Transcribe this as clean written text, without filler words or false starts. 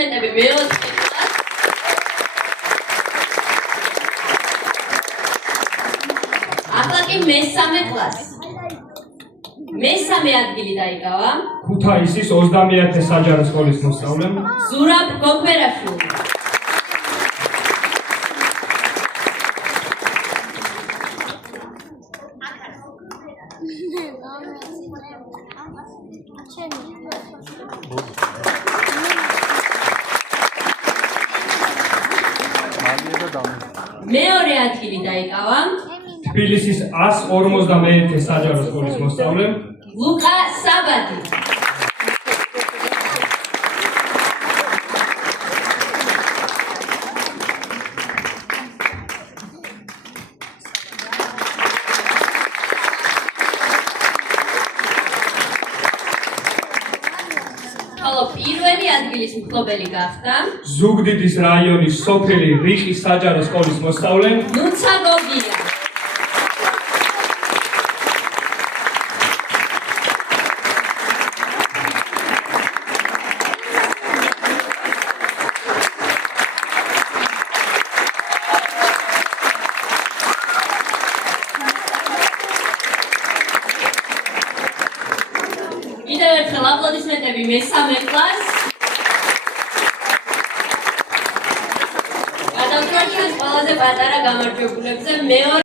აპლოდისმენტები მეოთხე კლასს. ახლა კი მესამე კლასს. მესამე ადგილი დაიკავა ქუთაისის 20-ე საჯარო სკოლის მოსწავლემ ზურაბ გოგბერაშვილმა. მეორე ადგილი დაიკავა თბილისის 151-ე საჯარო სკოლის მოსწავლემ ლუკა საბადი. ხოლო პირველი ადგილის მფლობელი გახდა ზუგდიდის რაიონის სოფელი რიყის საჯარო სკოლის მოსწავლემ ნუცა გოგია. კიდევ ერთხელ აპლოდისმენტები მესამე კლასს. გადავწყვეტ ჩვენს ყველაზე პატარა გამარჯვებულებზე.